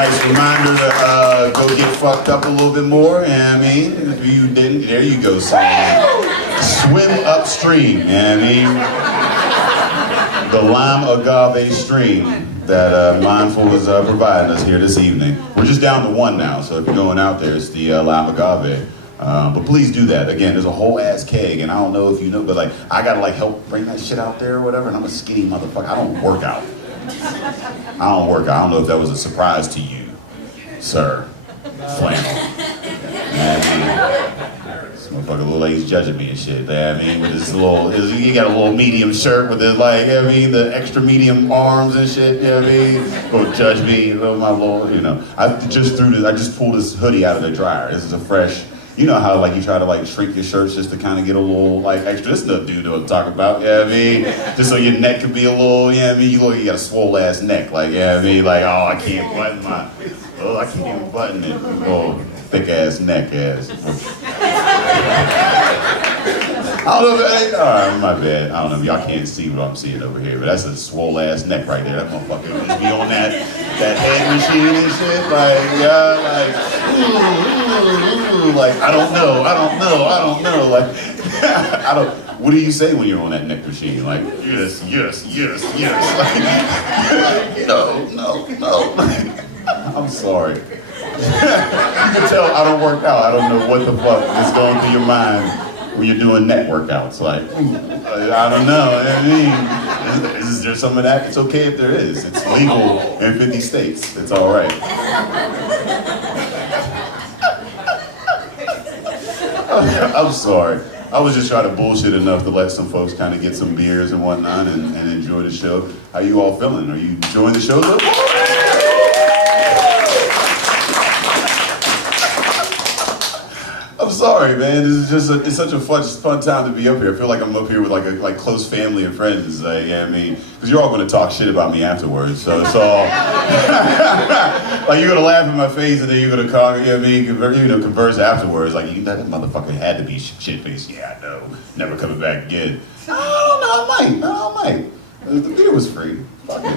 Nice reminder to go get fucked up a little bit more, you know what I mean? If you didn't, there you go, son. Swim upstream, you know what I mean? The lime agave stream that Mindful is providing us here this evening. We're just down to one now, so if you're going out there, it's the lime agave. But please do that. Again, there's a whole ass keg, and I don't know if you know, but like, I gotta like help bring that shit out there or whatever, and I'm a skinny motherfucker. I don't work out. I don't know if that was a surprise to you, sir. Flannel. This motherfucker look like he's judging me and shit. I mean, with this little, he got a little medium shirt with this, like, you know what I mean, the extra medium arms and shit, you know what I mean? Go judge me, you know, my little, you know. I just pulled this hoodie out of the dryer. This is a fresh, you know how like you try to like shrink your shirts just to kind of get a little like extra. This is the dude I'm talking about, you know what I mean? Just so your neck can be a little, you know what I mean? You got a swole ass neck, like, you know what I mean? Like, oh, I can't even button it. Oh, thick ass neck ass. I don't know if that ain't, alright, my bad. I don't know, y'all can't see what I'm seeing over here, but that's a swole ass neck right there. That motherfucker just be on that head machine and shit, like, yeah, like, I don't know, like, what do you say when you're on that neck machine? Like, yes, like, no. I'm sorry. You can tell I don't work out. I don't know what the fuck is going through your mind when you're doing neck workouts. Like, I don't know. I mean, is there some of that? It's okay if there is. It's legal in 50 states. It's all right. I'm sorry. I was just trying to bullshit enough to let some folks kind of get some beers and whatnot and enjoy the show. How you all feeling? Are you enjoying the show though? I'm sorry, man. This is just it's such a fun time to be up here. I feel like I'm up here with like close family and friends. Like, yeah, I mean, because you're all going to talk shit about me afterwards. So it's all like you're gonna laugh in my face and then you're gonna call, you know what I mean, converse afterwards. Like, that motherfucker had to be shit faced. Yeah, I know. Never coming back again. I might. The beer was free. Fuck it.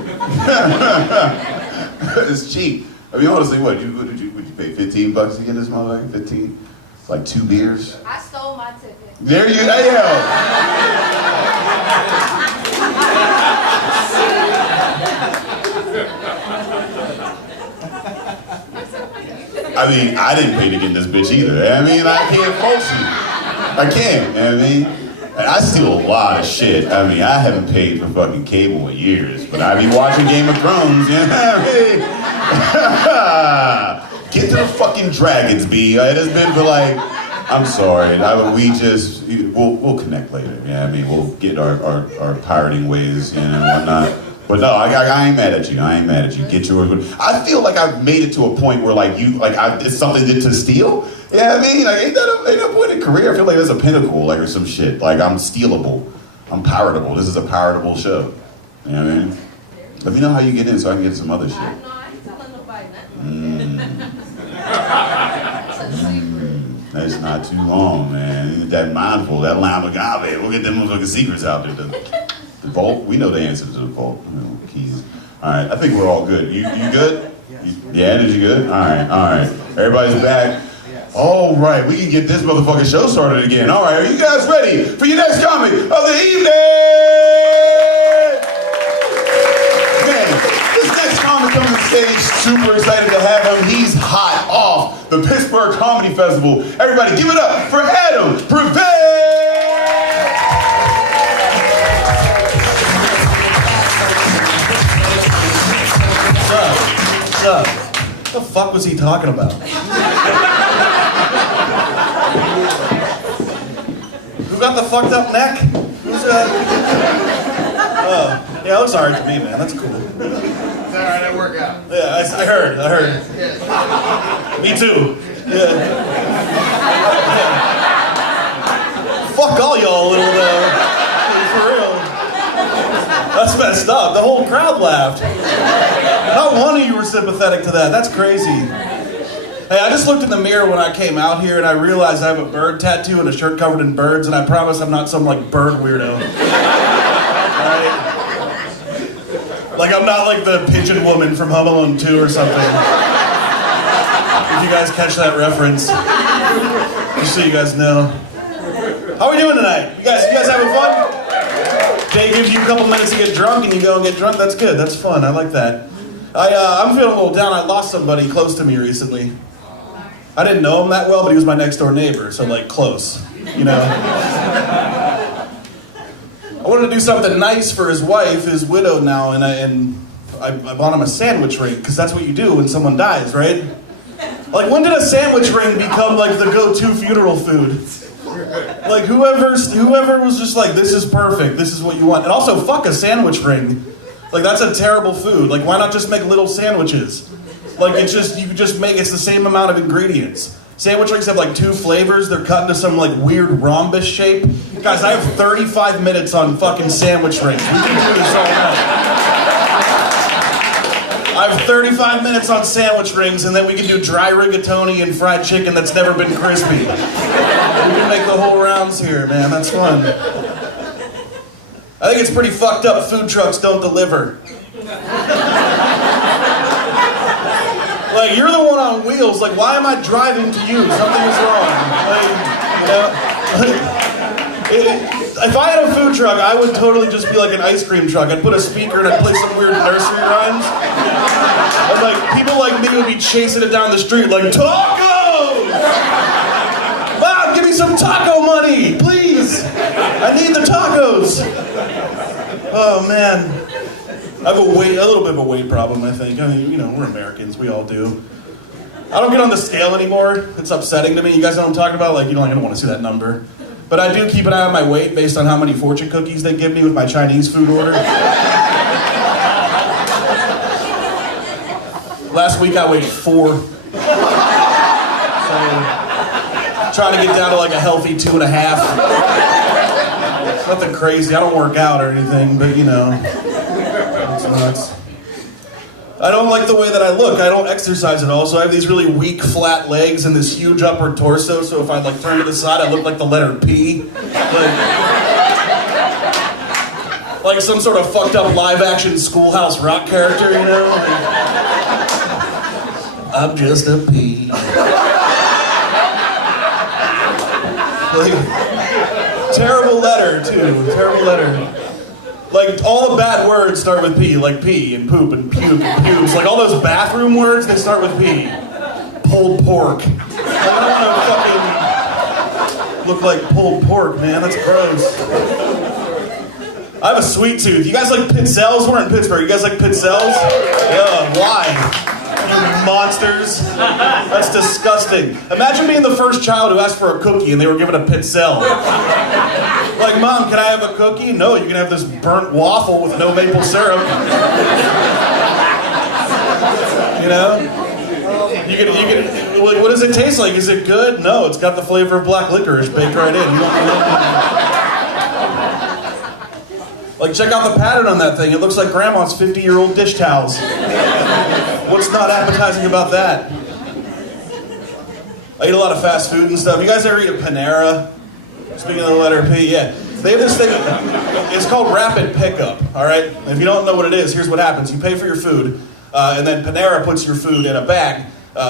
It's cheap. I mean, honestly, would you pay $15 to get this motherfucker? 15? Like 2 beers? I stole my ticket. There you go. I mean, I didn't pay to get this bitch either. I mean, I can't force you. I can't, you know what I mean? And I steal a lot of shit. I mean, I haven't paid for fucking cable in years, but I be watching Game of Thrones, you know what I mean? Get to the fucking dragons, B. It has been for like, I'm sorry. We'll connect later. Yeah, I mean, we'll get our pirating ways, you know, and whatnot. But no, I ain't mad at you. Get yours. I feel like I've made it to a point where like it's something to steal. Yeah, I mean, like, ain't that a point in career? I feel like there's a pinnacle, like, or some shit. Like, I'm stealable. I'm piratable. This is a piratable show. You know what I mean? Let me know how you get in so I can get some other shit. I ain't telling nobody nothing. That's not too long, man. That Mindful, that lime agave. We'll get them motherfucking secrets out there. The vault, we know the answer to the vault. You know, keys. All right, I think we're all good. You good? Yeah, did you good? All right. Everybody's back. All right, we can get this motherfucking show started again. All right, are you guys ready for your next comic of the evening? Man, this next comic comes on stage. Super excited to have him. He's hot off the Pittsburgh Comedy Festival. Everybody give it up for Adam Prevade! What's up? What the fuck was he talking about? Who got the fucked up neck? Who's oh, yeah, it looks alright to me, man. That's cool. It's alright, I work out. Yeah, I heard. Yes. Me too. Yeah. Fuck all y'all little, for real. That's messed up. The whole crowd laughed. Not one of you were sympathetic to that. That's crazy. Hey, I just looked in the mirror when I came out here and I realized I have a bird tattoo and a shirt covered in birds, and I promise I'm not some like bird weirdo. Right? Like I'm not like the pigeon woman from Home Alone 2 or something. If you guys catch that reference, just so you guys know. How are we doing tonight? You guys having fun? Jay gives you a couple minutes to get drunk, and you go and get drunk. That's good. That's fun. I like that. I'm feeling a little down. I lost somebody close to me recently. I didn't know him that well, but he was my next door neighbor, so like close, you know. I wanted to do something nice for his wife, his widow now, and I bought him a sandwich ring, because that's what you do when someone dies, right? Like, when did a sandwich ring become like the go-to funeral food? Like, whoever was just like, this is perfect, this is what you want. And also, fuck a sandwich ring. Like, that's a terrible food. Like, why not just make little sandwiches? Like, you just make, it's the same amount of ingredients. Sandwich rings have like 2 flavors. They're cut into some like weird rhombus shape. Guys, I have 35 minutes on fucking sandwich rings. We can do this all night. I have 35 minutes on sandwich rings, and then we can do dry rigatoni and fried chicken that's never been crispy. We can make the whole rounds here, man. That's fun. I think it's pretty fucked up food trucks don't deliver. Like, you're the one on wheels. Like, why am I driving to you? Something is wrong. Like, you know, if I had a food truck, I would totally just be like an ice cream truck. I'd put a speaker and I'd play some weird nursery rhymes. And like, people like me would be chasing it down the street like, tacos! Mom, give me some taco money, please! I need the tacos! Oh, man. I have a little bit of a weight problem, I think. I mean, you know, we're Americans, we all do. I don't get on the scale anymore. It's upsetting to me. You guys know what I'm talking about? Like, you know, I don't want to see that number. But I do keep an eye on my weight based on how many fortune cookies they give me with my Chinese food order. Last week I weighed 4. So, trying to get down to like a healthy 2.5. Nothing crazy. I don't work out or anything, but you know. I don't like the way that I look. I don't exercise at all, so I have these really weak, flat legs and this huge upper torso, so if I like turn to the side, I look like the letter P. Like some sort of fucked up live-action Schoolhouse Rock character, you know? Like, I'm just a P. Like, terrible letter, too. Terrible letter. Like, all the bad words start with P, like pee and poop and puke and pubes. Like, all those bathroom words, they start with P. Pulled pork. Like, I don't want to fucking look like pulled pork, man. That's gross. I have a sweet tooth. You guys like pizzelles? We're in Pittsburgh. You guys like pizzelles? Yeah, why? You monsters. That's disgusting. Imagine being the first child who asked for a cookie and they were given a pizzelle. Like, Mom, can I have a cookie? No, you can have this burnt waffle with no maple syrup. You know? You can, what does it taste like? Is it good? No, it's got the flavor of black licorice baked right in. Like, check out the pattern on that thing. It looks like Grandma's 50-year-old dish towels. What's not appetizing about that? I eat a lot of fast food and stuff. You guys ever eat a Panera? Speaking of the letter P, yeah. They have this thing, it's called rapid pickup, all right? If you don't know what it is, here's what happens. You pay for your food, and then Panera puts your food in a bag,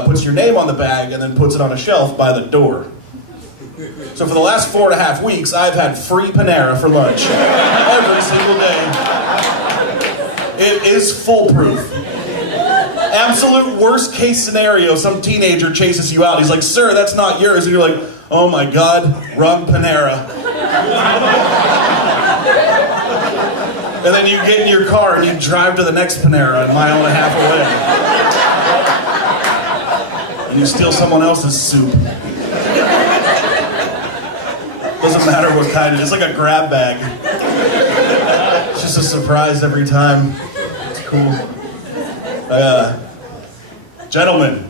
puts your name on the bag, and then puts it on a shelf by the door. So for the last 4.5 weeks, I've had free Panera for lunch. Every single day. It is foolproof. Absolute worst case scenario, some teenager chases you out. He's like, sir, that's not yours. And you're like, oh my God, wrong Panera. And then you get in your car and you drive to the next Panera a mile and a half away. And you steal someone else's soup. Doesn't matter what kind it is. It's like a grab bag. It's just a surprise every time. It's cool. Gentlemen,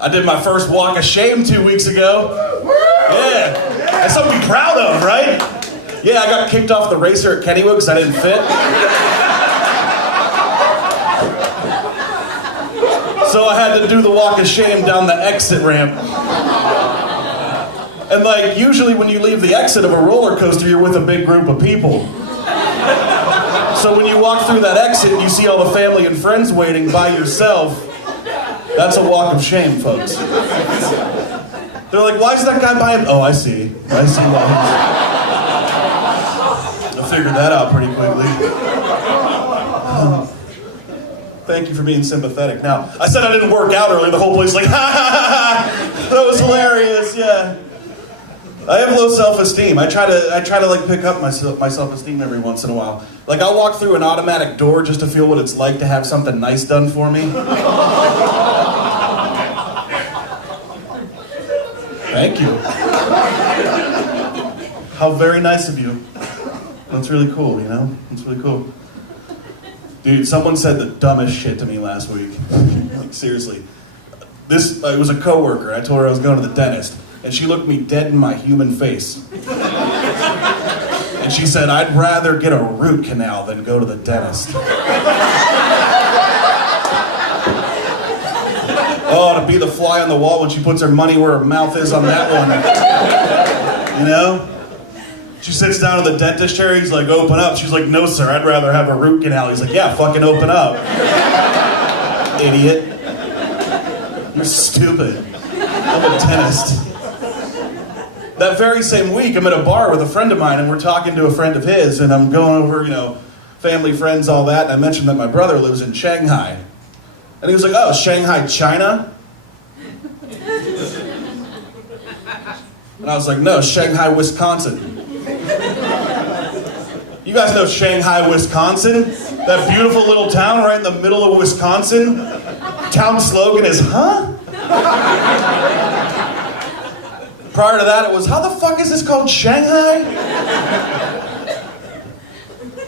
I did my first walk of shame 2 weeks ago. Yeah, that's something to be proud of, right? Yeah, I got kicked off the racer at Kennywood because I didn't fit. So I had to do the walk of shame down the exit ramp. And like, usually when you leave the exit of a roller coaster, you're with a big group of people. So when you walk through that exit and you see all the family and friends waiting by yourself, That's a walk of shame, folks. They're like, why is that guy buying? Oh, I see why I figured that out pretty quickly. Thank you for being sympathetic. Now, I said I didn't work out earlier. The whole place is like, ha ha ha ha. That was hilarious. Yeah. I have low self-esteem. I try to like pick up my self-esteem every once in a while. Like I'll walk through an automatic door just to feel what it's like to have something nice done for me. Thank you. How very nice of you. That's really cool, you know? That's really cool. Dude, someone said the dumbest shit to me last week. Like, seriously. It was a coworker. I told her I was going to the dentist, and she looked me dead in my human face. And she said, I'd rather get a root canal than go to the dentist. Oh, to be the fly on the wall when she puts her money where her mouth is on that one. You know? She sits down in the dentist chair, he's like, open up. She's like, no sir, I'd rather have a root canal. He's like, yeah, fucking open up. Idiot. You're stupid. I'm a dentist. That very same week, I'm at a bar with a friend of mine, and we're talking to a friend of his, and I'm going over, you know, family, friends, all that, and I mentioned that my brother lives in Shanghai. And he was like, oh, Shanghai, China? And I was like, no, Shanghai, Wisconsin. You guys know Shanghai, Wisconsin? That beautiful little town right in the middle of Wisconsin? Town slogan is, huh? Prior to that, it was, how the fuck is this called Shanghai?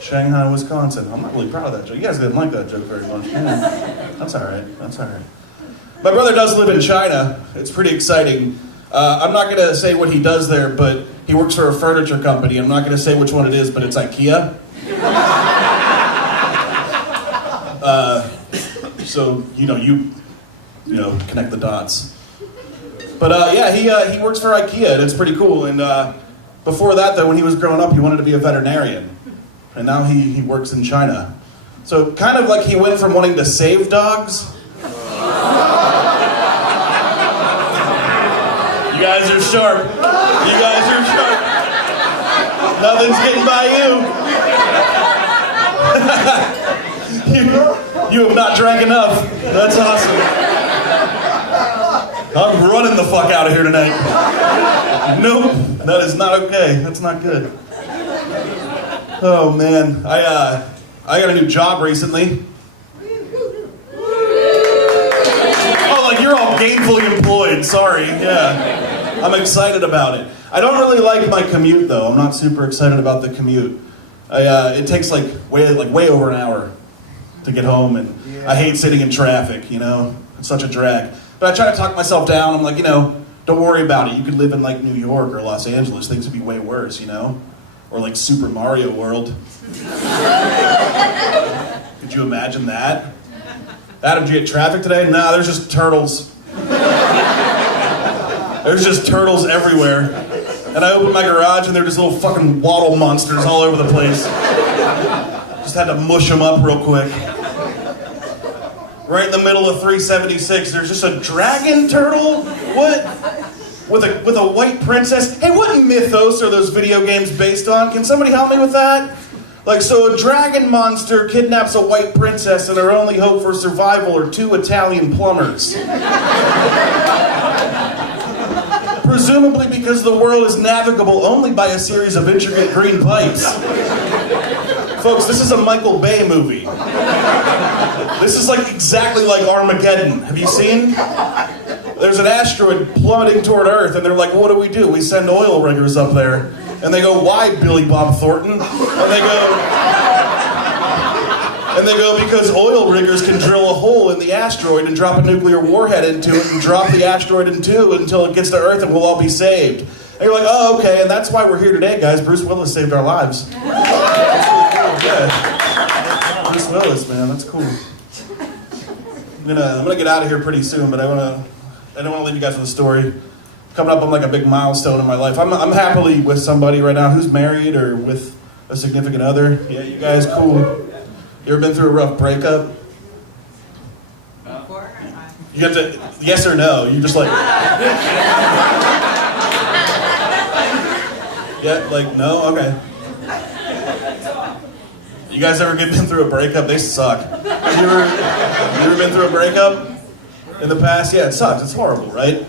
Shanghai, Wisconsin. I'm not really proud of that joke. You guys didn't like that joke very much. Yeah. That's all right. That's all right. My brother does live in China. It's pretty exciting. I'm not going to say what he does there, but he works for a furniture company. I'm not going to say which one it is, but it's IKEA. So, you connect the dots. But yeah, he works for IKEA, and it's pretty cool. And before that, though, when he was growing up, he wanted to be a veterinarian. And now he works in China. So kind of like he went from wanting to save dogs. You guys are sharp. You guys are sharp. Nothing's getting by you. You have not drank enough. That's awesome. I'm running the fuck out of here tonight. Nope, that is not okay. That's not good. Oh man, I got a new job recently. Oh, like you're all gainfully employed. Sorry, yeah. I'm excited about it. I don't really like my commute though. I'm not super excited about the commute. It takes like way over an hour to get home, and I hate sitting in traffic. You know, it's such a drag. But I try to talk myself down. I'm like, don't worry about it. You could live in like New York or Los Angeles. Things would be way worse, Or like Super Mario World. Could you imagine that? Adam, did you get traffic today? Nah, there's just turtles. There's just turtles everywhere. And I opened my garage and they're just little fucking waddle monsters all over the place. Just had to mush them up real quick. Right in the middle of 376, there's just a dragon turtle? What? With a white princess? Hey, what mythos are those video games based on? Can somebody help me with that? Like, so a dragon monster kidnaps a white princess and their only hope for survival are 2 Italian plumbers. Presumably because the world is navigable only by a series of intricate green pipes. Folks, this is a Michael Bay movie. This is like exactly like Armageddon. Have you seen? There's an asteroid plummeting toward Earth, and they're like, what do? We send oil riggers up there. And they go, why, Billy Bob Thornton? And they go, because oil riggers can drill a hole in the asteroid and drop a nuclear warhead into it and drop the asteroid in two until it gets to Earth and we'll all be saved. And you're like, oh, okay, and that's why we're here today, guys. Bruce Willis saved our lives. That's really cool. Yeah. Bruce Willis, man, that's cool. I'm gonna get out of here pretty soon, but I don't want to leave you guys with a story. Coming up on like a big milestone in my life. I'm happily with somebody right now who's married or with a significant other. Yeah, you guys, cool. You ever been through a rough breakup? You got to, yes or no. You just like, yeah, like, no, okay. You guys ever been through a breakup? They suck. You ever been through a breakup in the past? Yeah, it sucks. It's horrible, right?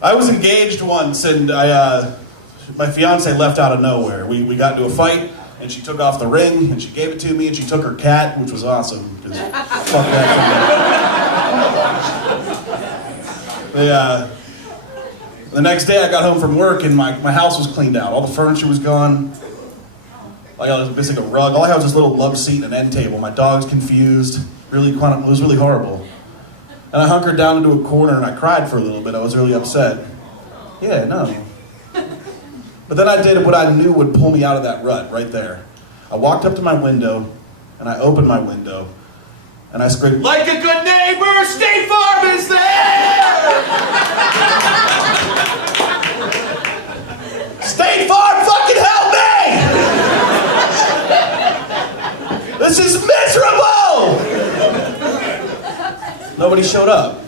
I was engaged once, and my fiance left out of nowhere. We got into a fight, and she took off the ring, and she gave it to me, and she took her cat, which was awesome, because fuck that. The next day I got home from work, and my house was cleaned out. All the furniture was gone. Like I was missing a rug. All I had was this little love seat and an end table. My dog's confused. It was really horrible. And I hunkered down into a corner and I cried for a little bit. I was really upset. Yeah, no. But then I did what I knew would pull me out of that rut right there. I walked up to my window and I opened my window and I screamed, "Like a good neighbor, State Farm is there!" State Farm, fucking help me! This is miserable! Nobody showed up.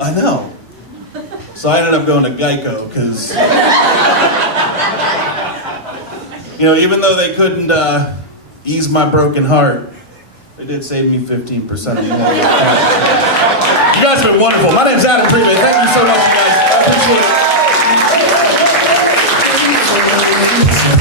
I know. So I ended up going to Geico, because, even though they couldn't ease my broken heart, they did save me 15% of the money. You guys have been wonderful. My name's Adam Prevade. Thank you so much, you guys. I appreciate it.